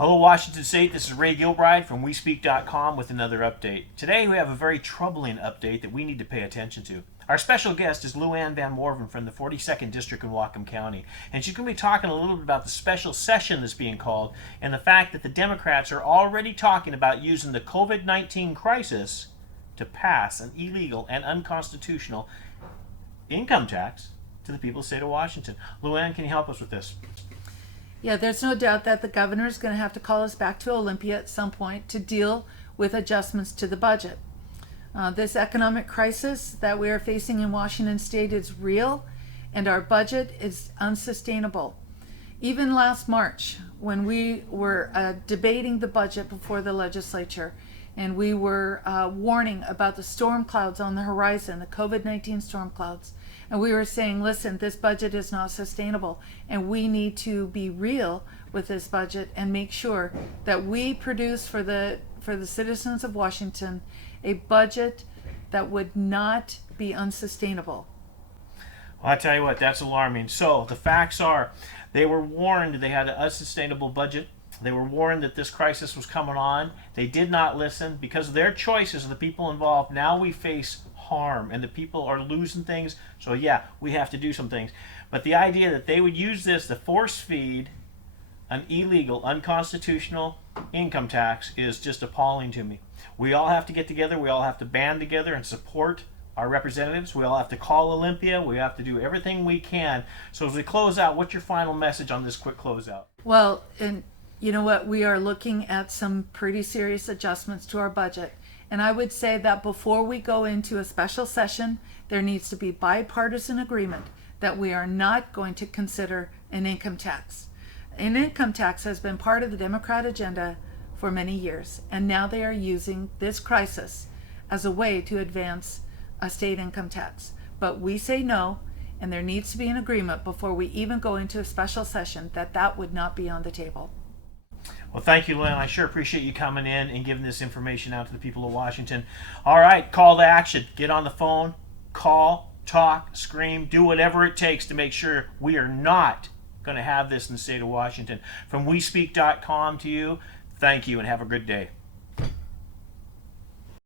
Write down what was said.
Hello, Washington State. This is Ray Gilbride from WeSpeak.com with another update. Today we have a very troubling update that we need to pay attention to. Our special guest is Luann Van Morven from the 42nd District in Whatcom County, and she's going to be talking a little bit about the special session that's being called and the fact that the Democrats are already talking about using the Covid-19 crisis to pass an illegal and unconstitutional income tax to the people of the state of Washington. Luann, can you help us with this? Yeah, there's no doubt that the governor is going to have to call us back to Olympia at some point to deal with adjustments to the budget. This economic crisis that we are facing in Washington State is real, and our budget is unsustainable. Even last March, when we were debating the budget before the legislature, and we were warning about the storm clouds on the horizon, the COVID-19 storm clouds, and we were saying, listen, this budget is not sustainable, and we need to be real with this budget and make sure that we produce for the citizens of Washington a budget that would not be unsustainable. Well, I tell you what, that's alarming. So the facts are, they were warned they had an unsustainable budget. They were warned that this crisis was coming on. They did not listen. Because of their choices of the people involved, now we face harm and the people are losing things. So yeah, we have to do some things. But the idea that they would use this to force feed an illegal, unconstitutional income tax is just appalling to me. We all have to get together. We all have to band together and support our representatives. We all have to call Olympia. We have to do everything we can. So as we close out, what's your final message on this quick closeout? Well, and you know what? We are looking at some pretty serious adjustments to our budget. And I would say that before we go into a special session, there needs to be bipartisan agreement that we are not going to consider an income tax. An income tax has been part of the Democrat agenda for many years, and now they are using this crisis as a way to advance a state income tax. But we say no, and there needs to be an agreement before we even go into a special session that would not be on the table. Well, thank you, Lynn. I sure appreciate you coming in and giving this information out to the people of Washington. All right, call to action. Get on the phone, call, talk, scream, do whatever it takes to make sure we are not going to have this in the state of Washington. From WeSpeak.com to you, thank you and have a good day.